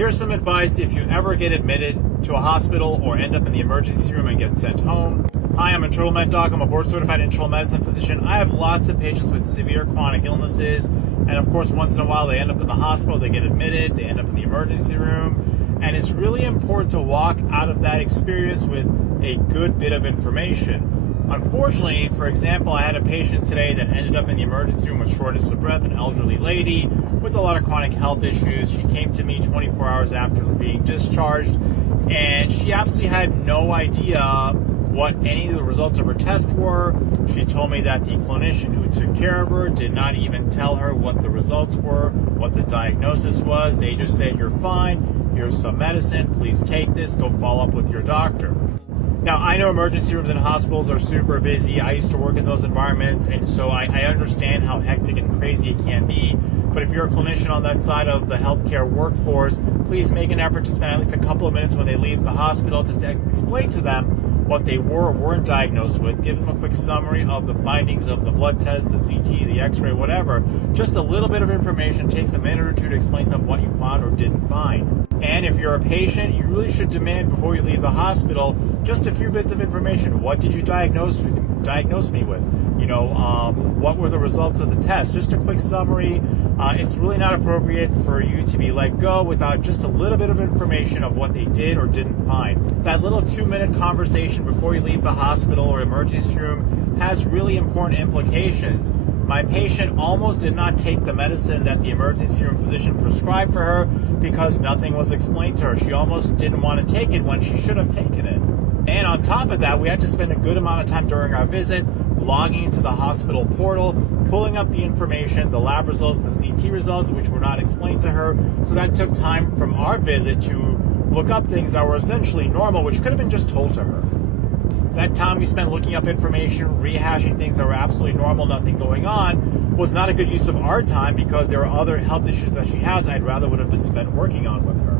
Here's some advice if you ever get admitted to a hospital or end up in the emergency room and get sent home. Hi, I'm Internal Med Doc. I'm a board-certified internal medicine physician. I have lots of patients with severe chronic illnesses, and of course, once in a while, they end up in the hospital, they get admitted, they end up in the emergency room, and it's really important to walk out of that experience with a good bit of information. Unfortunately, for example, I had a patient today that ended up in the emergency room with shortness of breath, an elderly lady with a lot of chronic health issues. She came to me 24 hours after being discharged, and she absolutely had no idea what any of the results of her test were. She told me that the clinician who took care of her did not even tell her what the results were, what the diagnosis was. They just said, "You're fine, here's some medicine, please take this, go follow up with your doctor." Now, I know emergency rooms and hospitals are super busy. I used to work in those environments, and so I understand how hectic and crazy it can be. But if you're a clinician on that side of the healthcare workforce, please make an effort to spend at least a couple of minutes when they leave the hospital to explain to them what they were or weren't diagnosed with. Give them a quick summary of the findings of the blood test, the CT, the x-ray, whatever. Just a little bit of information. Takes a minute or two to explain to them what you found or didn't find. And if you're a patient, you really should demand before you leave the hospital just a few bits of information. What did you diagnose me with? What were the results of the test? Just a quick summary. It's really not appropriate for you to be let go without just a little bit of information of what they did or didn't find. That little 2-minute conversation before you leave the hospital or emergency room has really important implications. My patient almost did not take the medicine that the emergency room physician prescribed for her because nothing was explained to her. She almost didn't want to take it when she should have taken it. And on top of that, we had to spend a good amount of time during our visit logging into the hospital portal, pulling up the information, the lab results, the CT results, which were not explained to her. So that took time from our visit to look up things that were essentially normal, which could have been just told to her. That time we spent looking up information, rehashing things that were absolutely normal, nothing going on, was not a good use of our time because there are other health issues that she has I'd rather would have been spent working on with her.